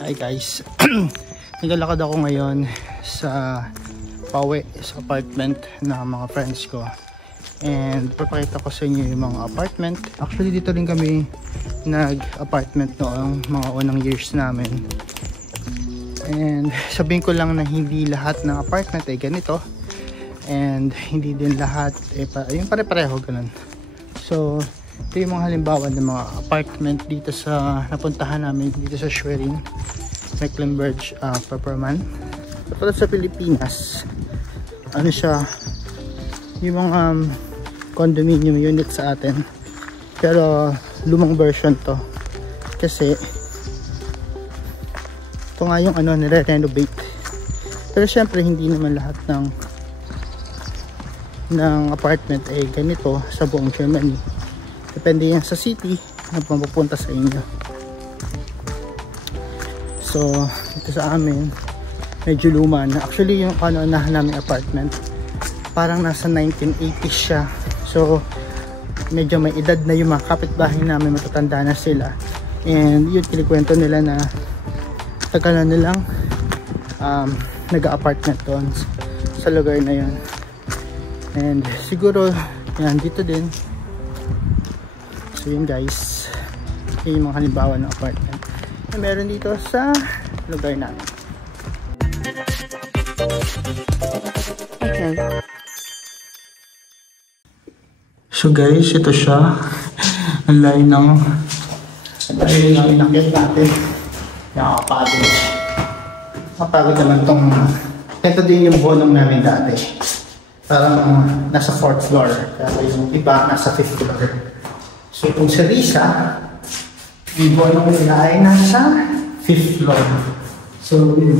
Hi guys. Naglalakad ako ngayon sa pauwi sa apartment ng mga friends ko. And papakita ko sa inyo yung mga apartment. Actually dito rin kami nag-apartment noong mga unang years namin. And sabihin ko lang na hindi lahat ng apartment ay ganito. And hindi din lahat yung pare-pareho ganun. So ito yung mga halimbawa ng mga apartment dito sa napuntahan namin dito sa Schwerin, Mecklenburg, Pepperman. Tapos sa Pilipinas, ano siya, yung mga condominium unit sa atin. Pero lumang version to. Kasi ito nga yung ano, nire-renovate. Pero syempre hindi naman lahat ng apartment ay ganito sa buong Germany. Depende yan sa city na mapupunta sa inyo. So ito sa amin medyo luma na. Actually yung ano-unahan namin apartment parang nasa 1980s siya. So medyo may edad na yung mga kapitbahay namin, matatanda na sila. And yun kinikwento nila na tagal na nilang nag-apartment doon sa lugar na yun. And siguro yan dito din. So yun guys, yun yung mga halimbawa ng apartment na meron dito sa lugar namin. Okay. So guys, ito siya. Ang layo ng inakit natin. Nakakapagod. Nakapagod naman itong ito din yung bonong namin dati. Parang nasa 4th floor. Kaya yung iba nasa 5th floor. So kung sa Risa, yung bonong nila ay nasa 5th floor. So yun,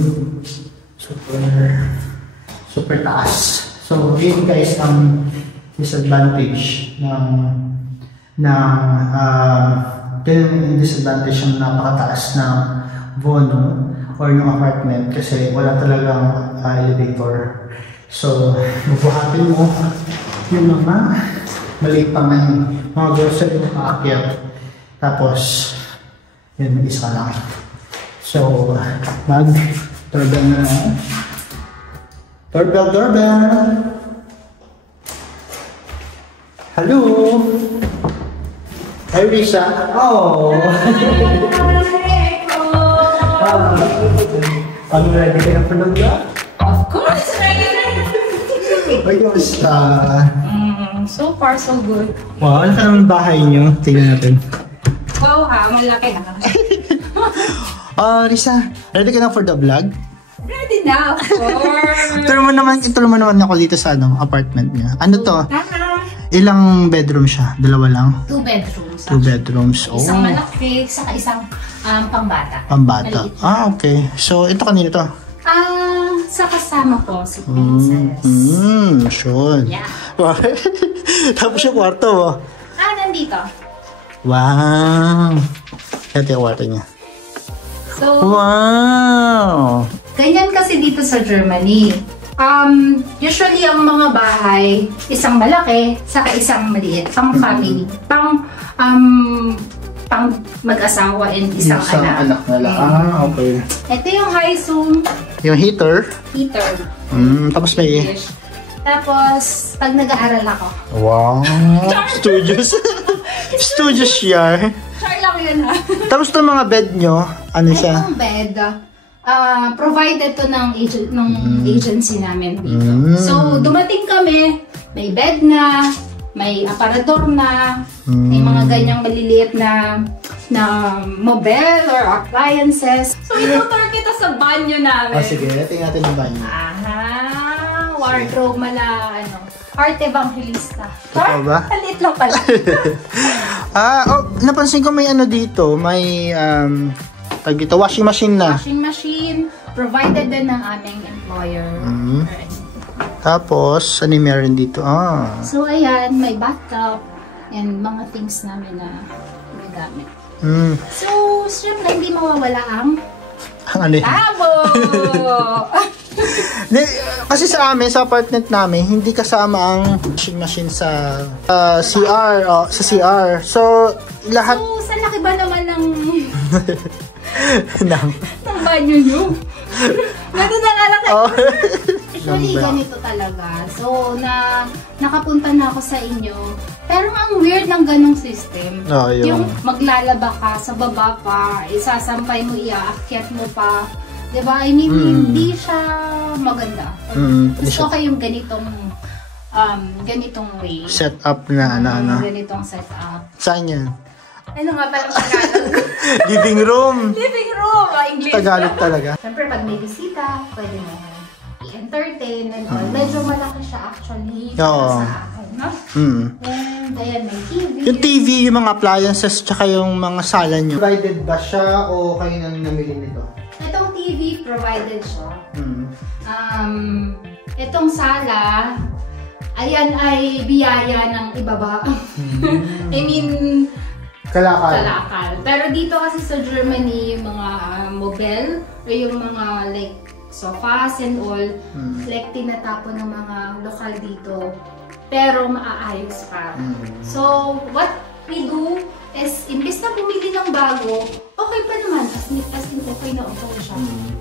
super taas. So yun guys ang disadvantage disadvantage ng napakataas ng bono or yung apartment kasi wala talagang elevator. So bubuhatin mo yung mga maliit pa ngayon, mga grocery mo paakyat. Tapos, yun, mag-isa lang. So, mag-doorbell na lang. Doorbell! Hello! Hi, Risa! Oh! Ano ready ka na pala ba? Of course, ready na! Ay, kamusta? So far, so good. Wow, ano ka naman bahay nyo? Tingnan natin. Wow ha, malaki ha. Risa, ready ka na for the vlog? Ready na, of course. Ito naman ako dito sa apartment niya. Ano to? Ilang bedroom siya? Dalawa lang? 2 bedrooms. 2 bedrooms. Oh. Isang malaki, saka isang pangbata. Pambata. Okay. So, ito kanino to? Sa kasama ko, si Princess. Sure. Yeah. Tapos yung kwarto mo. Nandito. Wow. Ito yung kwarto niya. So, wow. ganyan kasi dito sa Germany. Usually ang mga bahay, isang malaki, saka isang maliit, pang family, pang mag-asawa and isang anak. Nila. Okay. Ito yung high zoom. Yung heater. Tapos may... Tapos, pag nag-aaral ako. Wow. Studios. Studios siya. Char lang yun ha. Tapos itong mga bed nyo, ano siya? Itong bed, provided to ng agency namin dito. So, dumating kami, may bed na, may aparador na, may mga ganyang maliliit na mobile or appliances. So, itutur kita sa banyo namin. Sige, tingnan natin yung banyo. Wardrobe Art Evangelista. Totoo ba? Halit lang pala. Napansin ko may ano dito, may washing machine na. Washing machine, provided din ng aming employer. Tapos, ano yung meron dito? So, ayan, may bathtub and mga things namin na gagamit. So, siyempre, hindi mawawala ang tabo! Kasi sa amin, sa apartment namin, hindi kasama ang washing machine sa CR. Sa CR. So, lahat... So, sa laki ba naman ng banyo nyo. Ganun na nga lang. Oh. Actually, ganito talaga. So, nakapunta na ako sa inyo. Pero ang weird ng ganong system. Oh, yung maglalaba ka sa baba pa, isasampay mo, iaakyat mo pa. Diba? I mean, hindi siya maganda. Gusto ko yung ganitong way. Set up na ano. Ganitong set up. Saan yan? Ano nga parang Tagalog? Living room. Living room! English. Tagalog talaga. Siyempre, pag may bisita, pwede mo i-entertain and all. Medyo malaki siya actually. Oo. Sa akin, no? And ayan, may TV. Yung TV, yung mga appliances, tsaka yung mga sala nyo. Provided ba siya o kayo nang namili nito? Itong TV, provided siya. Itong sala, ayan ay biyaya ng ibaba. I mean, kalakal. Pero dito kasi sa Germany, yung mga mobile, o yung mga like sofas and all, like tinatapon ng mga lokal dito. Pero maaayos pa. So, what we do is, imbes na bumili ng bago, okay pa naman. As in okay na okay siya.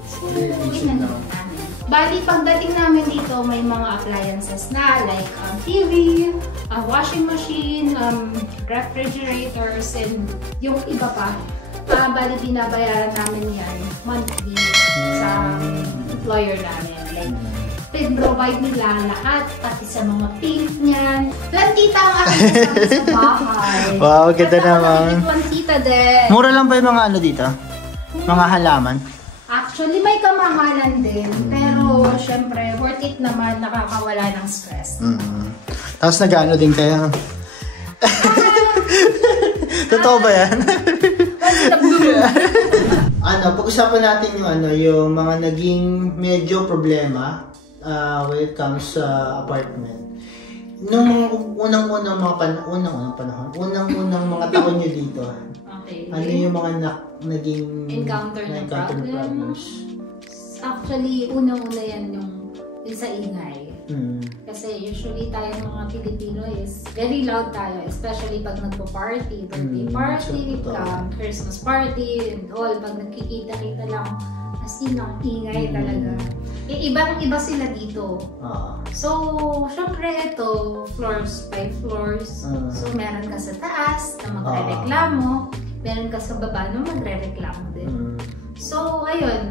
So, uuwi na naman namin. Bali, pagdating namin dito, may mga appliances na like TV, washing machine, refrigerators, and yung iba pa. Bali, binabayaran namin yan monthly sa employer namin. Like, pin-provide nila lahat, pati sa mga paint niyan. Plantita ang aking kasama sa bahay. Wow, ganda naman. Plantita din. Mura lang ba yung mga ano dito? Mga halaman? Actually, may kamahalan din. Pero, syempre, worth it naman, nakakawala ng stress. Tapos nag-ano din kayo? Totoo ba yan? Pag-usapan natin yung mga naging medyo problema when it comes sa apartment. Nung unang-unang mga taon nyo dito, ano yung mga naging encounter problems? Actually, unang-una yan yung sa ingay. Kasi usually tayo mga Pilipino is very loud tayo, especially pag nagpo-party, birthday party, Christmas party, and all. Pag nagkikita-kita lang, as in, ang ingay talaga. Ibang-iba sila dito. So, syempre ito, floors by floors. So, meron ka sa taas na magre-reklamo, meron ka sa baba na magre-reklamo din. So, ayun,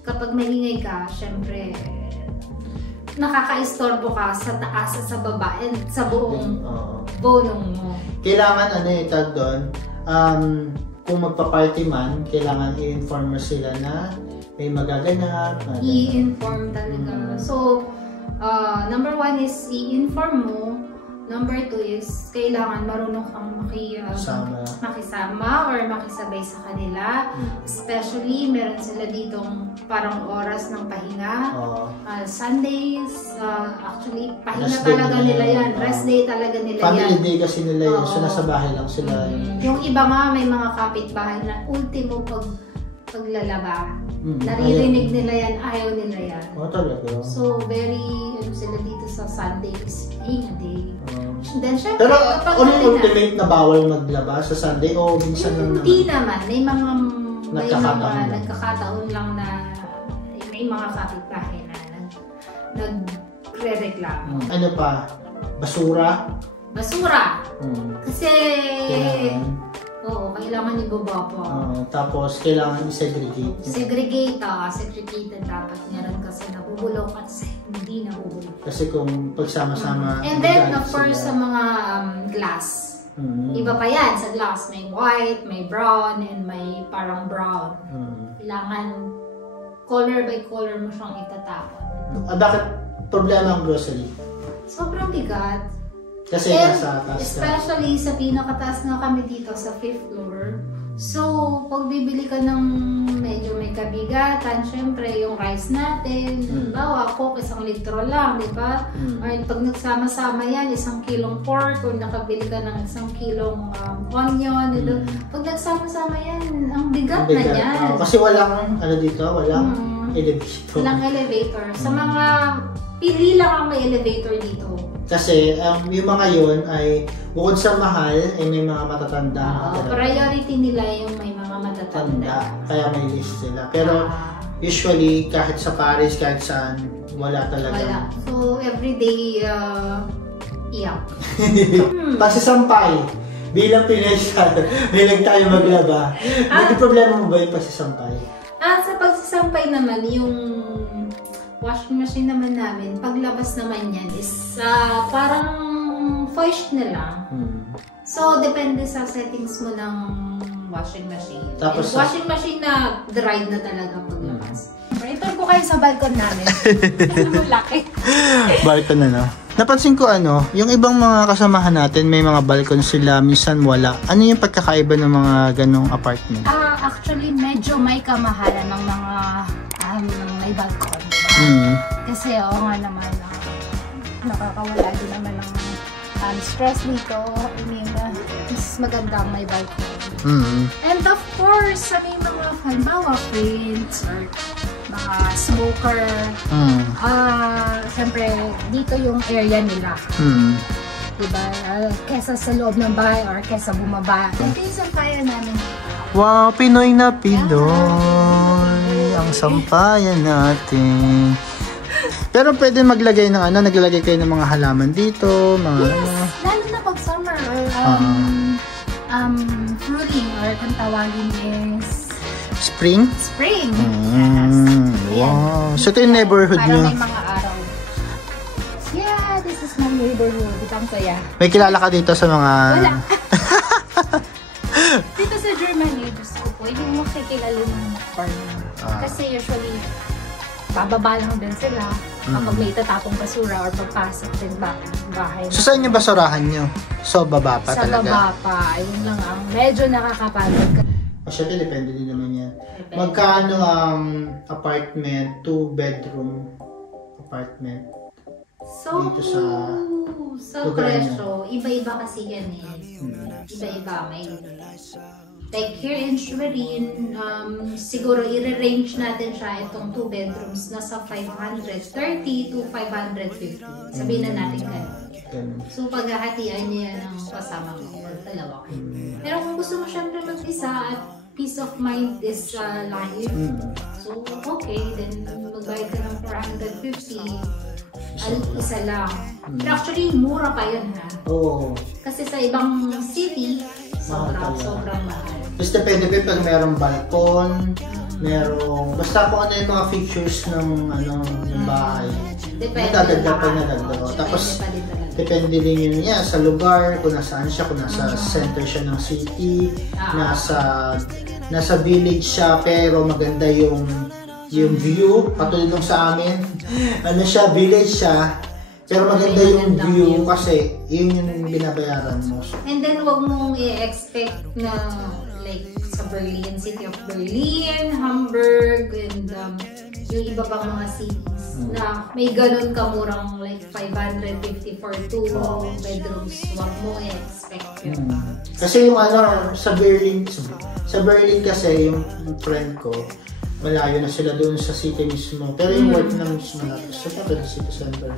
kapag maingay ka, syempre, nakaka-istorbo ka sa taas at sa baba and sa buong bonong mo. Kailangan tag doon, kung magpa-party man, kailangan i-inform mo sila na may magaganap. I-inform talaga. So, number 1 is i-inform mo. Number 2 is kailangan marunong kang makisama or makisabay sa kanila. Especially, meron sila ditong parang oras ng pahinga. Sundays, actually, pahinga talaga nila yan. Rest day talaga nila yan. Family day kasi nila yun. So, nasa bahay lang sila. Yung iba nga, may mga kapitbahay na ultimo paglalaba. Naririnig nila yan, ayaw nila yan. Talaga. So, very, sila dito sa Sunday is pahinga day. Then, syempre, pero ultimate na bawal maglaba sa Sunday o minsan lang naman? Hindi naman. May mga nagkakataon lang na may mga kapitbahay na nagre-reklamo. Ano pa? Basura? Basura! Kasi kailangan ibaba pa. Tapos, kailangan i-segregate. Segregated dapat. Meron kasi nabubulok at hindi nabubulok. Kasi kung pagsama-sama... And then, of course, sa mga glass. Iba pa yan. Sa glass, may white, may brown, and may parang brown. Kailangan color by color mo siyang itatapon. Bakit problema ang grocery? Sobrang bigat. Kasi nasa taas ka. Especially sa pinakataas na kami dito sa 5th floor. So, pag bibili ka ng medyo may kabigatan, syempre yung rice natin, halimbawa, Coke, 1 litro lang, di ba? Or pag nagsama-sama yan, 1 kilong pork, or nakabili ka ng 1 kilong onion, pag nagsama-sama yan, ang bigat na yan. Kasi walang, walang elevator. Walang elevator. Sa mga, pili lang ang may elevator dito. Kasi yung mga yun ay bukod sa mahal ay may mga matatanda. Priority nila yung may mga matatanda. tanda. Kaya may list sila. Pero usually, kahit sa Paris, kahit saan, wala talaga. Wala. So, everyday, iyak. Pasisampay. Bilang Pinesa, may tayo maglaba. Hindi problema mo ba yung pasisampay? Sa pagsasampay naman, yung washing machine naman namin, paglabas naman yan is parang flush na lang. So, depende sa settings mo ng washing machine. Tapos, washing machine na dried na talaga paglabas. Ito ko kayo sa balcon namin. Laki. Balcon na, no? Napansin ko yung ibang mga kasamahan natin, may mga balcon sila, minsan wala. Ano yung pagkakaiba ng mga ganong apartment? Actually, medyo may kamahalan ng mga may balcon. Kasi nga naman, nakakawala din naman ng stress dito. I mean, mas magandang may balcon. And of course, may mga halimbawa prints or mga smoker. Siyempre, dito yung area nila. Diba? Kesa sa loob ng bahay or kesa bumaba. Ito yung sampayan namin. Wow, Pinoy na Pinoy. Ang sampayan natin. Pero pwede maglagay ng naglalagay kayo ng mga halaman dito, mga lalo na pag summer or fruiting or kung tawagin is spring? Spring. Wow. So ito yung neighborhood nyo? nyo? Parang may mga araw. Yeah, this is my neighborhood. Ang saya. May kilala ka dito sa mga... Wala. Dito sa Germany, gusto ko po, hindi mo makikilala ng mga partner. Kasi usually, bababa lang din sila kapag may itatapong basura or pagpasok din bahay. So saan yung basurahan nyo? So baba pa sa talaga? Sa baba pa. Ayun lang ang medyo nakakapagod. Actually, depende din naman yan. Magkano ang apartment, 2-bedroom apartment? So, dito sa presyo, iba-iba kasi yan eh. Iba-iba. May like here in Schwerin, siguro i-range natin siya itong 2 bedrooms nasa 530 to 550. Sabihin na natin ganun. So paghahatian niya ng kasama mo, dalawa. Pero kung gusto mo syempre mag-isa at peace of mind is life. So okay, then magbayad ka ng 450. Isa lang. Pero actually, mura pa yun ha. Oo. Kasi sa ibang city, sobrang mahal. Tapos depende pa pag merong balkon, merong... Basta kung ano yung mga features ng bahay. Depende. Nadadagdag pa nadagdag. Tapos, depende din yun sa lugar, kung nasaan siya, kung nasa center siya ng city, nasa village siya, pero maganda yung view, katulad nung sa amin. Village siya, pero maganda yung view kasi yun yung binabayaran mo. And then wag mong i-expect na like sa Berlin, city of Berlin, Hamburg, and yung iba pang mga cities na may ganun kamurang like 550 for 2 bedrooms. Wag mo i-expect yun. Kasi yung sa Berlin kasi yung friend ko, malayo na sila doon sa city mismo. Pero yung work na mismo natin, so kapag sa city center.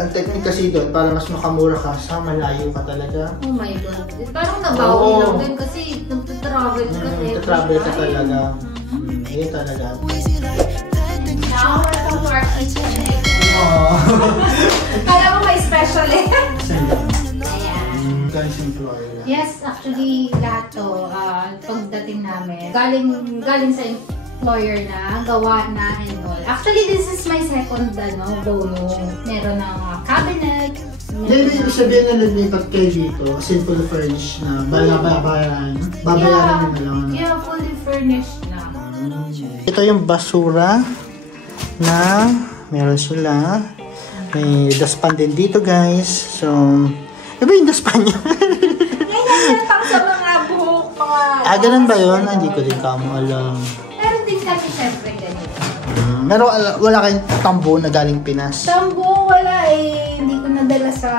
Ang technique kasi doon, para mas makamura ka, sa malayo ka talaga. Oh my God. Parang nabawi lang din kasi nagtatravel ka. Nagtatravel ka talaga. Yun talaga. Now, welcome to our kitchen. Kala mo may special eh. Yes, actually, lahat to, pagdating namin, galing sa employer na, gawa na, and all. Actually, this is my second, bonus. Meron ng cabinet. Ibig sabihin na naglipat kayo dito, simple furnished na, babayaran mo na lang. Yeah, fully furnished na. Ito yung basura na meron sila. May dustpan din dito, guys. So, iba yung dustpan niya. Ganyan pang sa mga buhok, mga... Ganun ba yun? Hindi ko din kamo alam. Meron din kasi syempre ganito. Pero wala kayong tambo na galing Pinas? Tambo, wala eh. Hindi ko nadala sa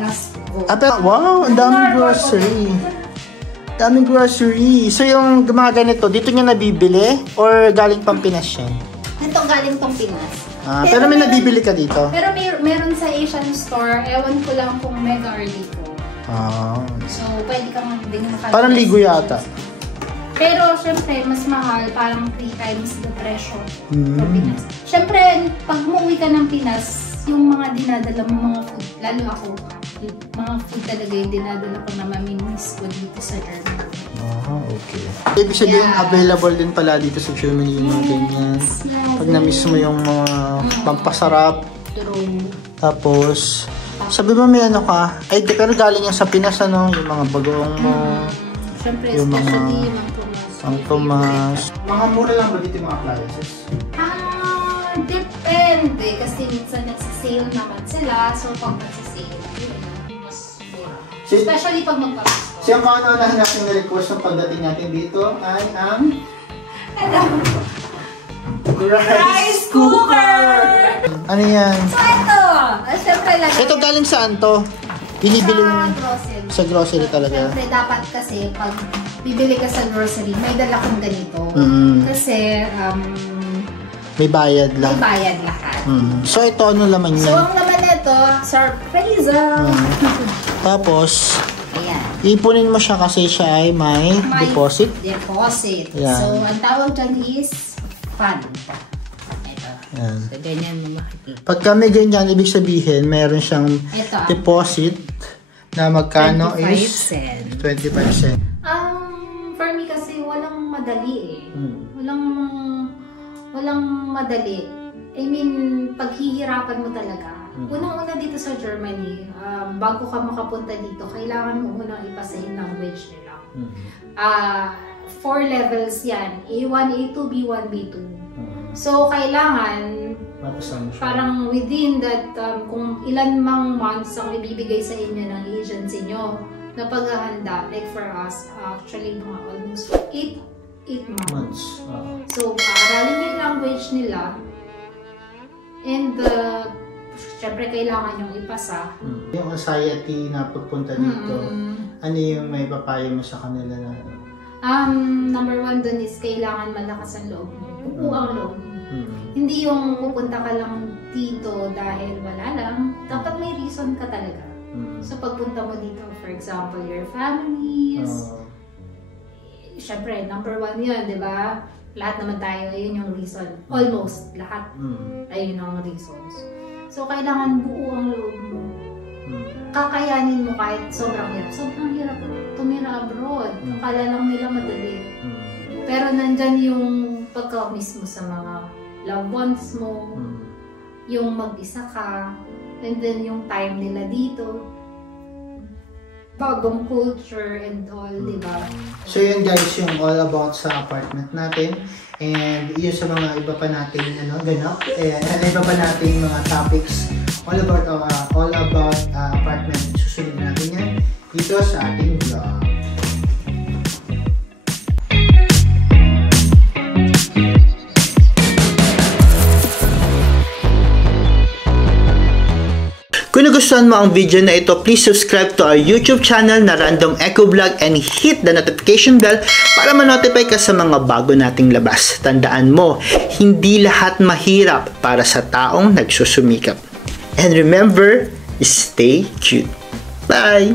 last go. Pero wow, ang daming grocery. Daming grocery. So yung mga ganito, dito nyo nabibili? Or galing pang Pinas yan? Ito galing tong Pinas. Pero may nabibili ka dito? Pero meron sa Asian store. Ewan ko lang kung mega or dito. So, pwede kang din parang ligo yata. Pero, syempre, mas mahal, parang 3 times the presyo sa Pinas. Syempre, pag umuwi ka ng Pinas, yung mga dinadala mo, mga food, lalo ako, yung mga food talaga yung dinadala ko na mamimiss ko dito sa Germany. Ah, okay. Ibig sabihin, available din pala dito sa Germany yung mga ganyan. Pag na-miss mo yung mga pampasarap. True. Tapos, sabi mo may ano ka, ay pero galing yan sa Pinas ano, yung mga bagoong mo. Siyempre, Yung mga- especially yung Ang Tomas. Mga mura lang ba dito yung mga appliances? Depende. Kasi minsan nagsisale naman sila. So, pag nagsisale, yun, mas mura. Especially pag magpapasko. Siya ang kauna-unahan natin na-request ng pagdating natin dito ay ang rice cooker! Ano yan? So, ito! Siyempre, lagi. Ito galing saan to? Binibili mo Sa grocery. sa grocery talaga? Siyempre, dapat kasi pag bibili ka sa grocery, may dala kang ganito. Kasi, May bayad may lang. bayad lahat. So ito ano laman So, yan? ang naman ito, surprise! Tapos, Ayan. ipunin mo siya kasi siya ay may deposit. Deposit. Ayan. So, ang tawag dyan is fund. Ito. Ayan. So, ganyan mo makikita. Pag kami ganyan, ibig sabihin, meron siyang Ito. deposit na magkano 25 is cents. 25 cents. For me kasi walang madali eh. Walang madali. I mean, paghihirapan mo talaga. Unang-una dito sa Germany, bago ka makapunta dito, kailangan mo unang ipasa yung language nila. 4 levels yan. A1, A2, B1, B2. So, kailangan parang within that, kung ilan mang months ang ibibigay sa inyo ng agency nyo na paghahanda, like for us, actually mga almost 8 months. So, aralin yung language nila and syempre kailangan yung ipasa. Yung anxiety na pagpunta dito, ano yung may papayo mo sa kanila na? Number 1 dun is kailangan malakas ang loob mo. Buo ang loob mo. Hindi yung pupunta ka lang dito dahil wala lang. Dapat may reason ka talaga. So pagpunta mo dito, for example, your families. Syempre, number 1 yun, di ba? Lahat naman tayo, yun yung reason. Almost, lahat. Ayun ang reasons. So, kailangan buo ang loob mo. Kakayanin mo kahit sobrang hirap. Sobrang hirap tumira abroad. Akala lang nila madali. Pero nandyan yung pagka-miss mo sa mga loved ones mo, yung mag-isa ka, and then yung time nila dito, bagong culture and all, di ba? So yun guys, yung all about sa apartment natin. And yun sa mga iba pa nating ganap. And iba pa nating mga topics all about apartment. Susunod natin yan dito sa ating vlog. Kung nagustuhan mo ang video na ito, please subscribe to our YouTube channel na Random Echo Vlog and hit the notification bell para ma-notify ka sa mga bago nating labas. Tandaan mo, hindi lahat mahirap para sa taong nagsusumikap. And remember, stay cute. Bye!